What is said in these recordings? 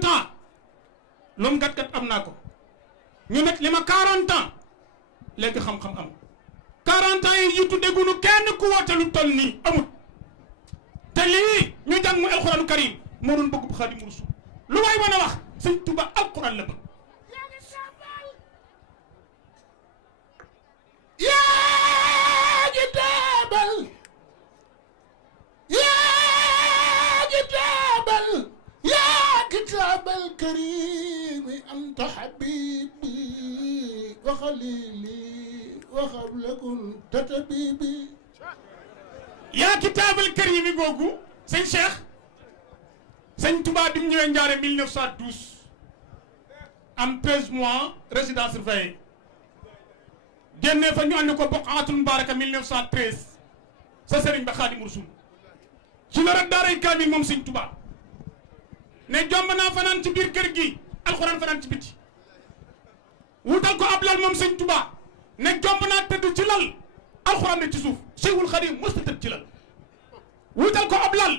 40 ans lu mu gat am naa ko ñu met li ma 40 ans léegi xam-xam am 40 ans yi jiitu déggunu kenn ku woote lu toll nii amut te lii ñu jàng mu alxuraanu karim moo doon bëgg bu Xaadimu Rasuul lu waay mën a wax sëñ Tuba alxuraan la bëgg yaa kitaabal karim anta habibi wa khalili wa qabla kunta tabibi yaa kitaabal karim googu sëñ Cheikh sëñ Touba bi mu ñëwee Njaare 1912 am 13 mois résidence surveillée génnee fa ñu andi ko Boqaatul Mubaaraka 1913 sa sëriñ ba Xaadimu Rasuul ci la rek daaray kaamil moom sëñ Touba ne jomb naa fanaan ci biir kër gi alxuraan fanaan ci biti wutal ko ab lal moom sëñ Touba ne jomb naa tëdd ci lal alxuraan ne ci suuf Cheikhul Khadim mës ta tëdd ci lal wutal ko ab lal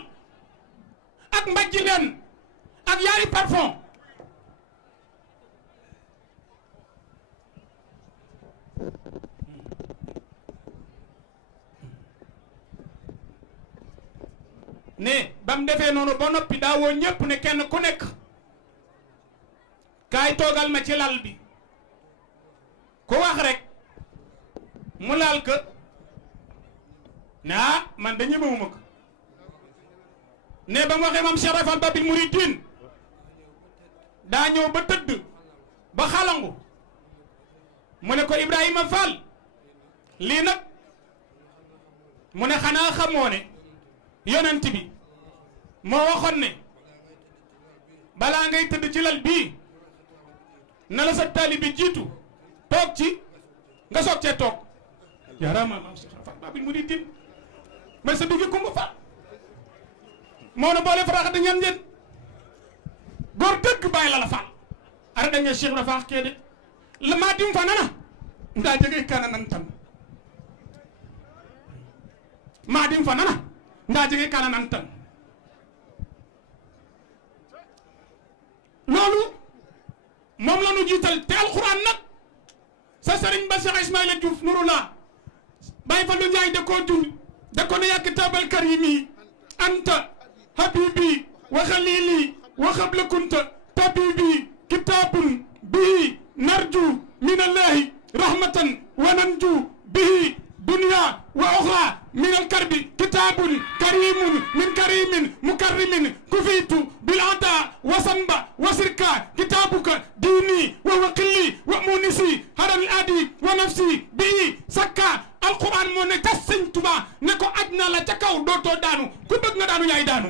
ak mbajji leen ak yaari parfum ne ba mu defee noonu ba noppi daa woo ñépp ne kenn ku nekk kaay toogal ma ci lal bi ku wax rek mu laal ka ne ah man da ñemewuma ko ne ba mu waxee moom Cheikh Rafal Babil Mouridine daa ñëw ba tëdd ba xalangu mu ne ko Ibrahima Fall lii nag mu ne xanaa xamoo ne yonent bi moo waxoon ne balaa ngay tëdd ci lal bii na la sa taalibe jiitu toog ci nga soog cee toog jaaraama maam Cheikh Rafal Babil Mouridine may sa duggi kumba fa moo na boole faraxa da ñan njeen góor dëgg bàyyi la la faal ara da nga Cheikh Rafal kee de la maa dim fa nana ndaa jege kana nan tan maa dim fa nana ndaa jege kana nan tan loolu moom la nu jiital te alxuraan nag sa sëriñ ba Cheikh Ismaïla Diouf Nurullah bàyyi fa lu njaay da koo dund da ko ne yaa kitaabal karimi anta habibi wa khalili wa qabla kunta tabibi kitaabun bihi narju min allahi rahmatan wa nanju bihi dunya wa ukhra min alkarbi kitabun karimun min karimin mukarrimin kufitu bil ata wa sanba wa sirka kitabuka dini wa waqili wa munisi haral adi wa nafsi bihi sakka alquran moo ne tas Sëñ Tuba ne ko aj na la ca kaw dootoo daanu ku bëgg nga daanu yaay daanu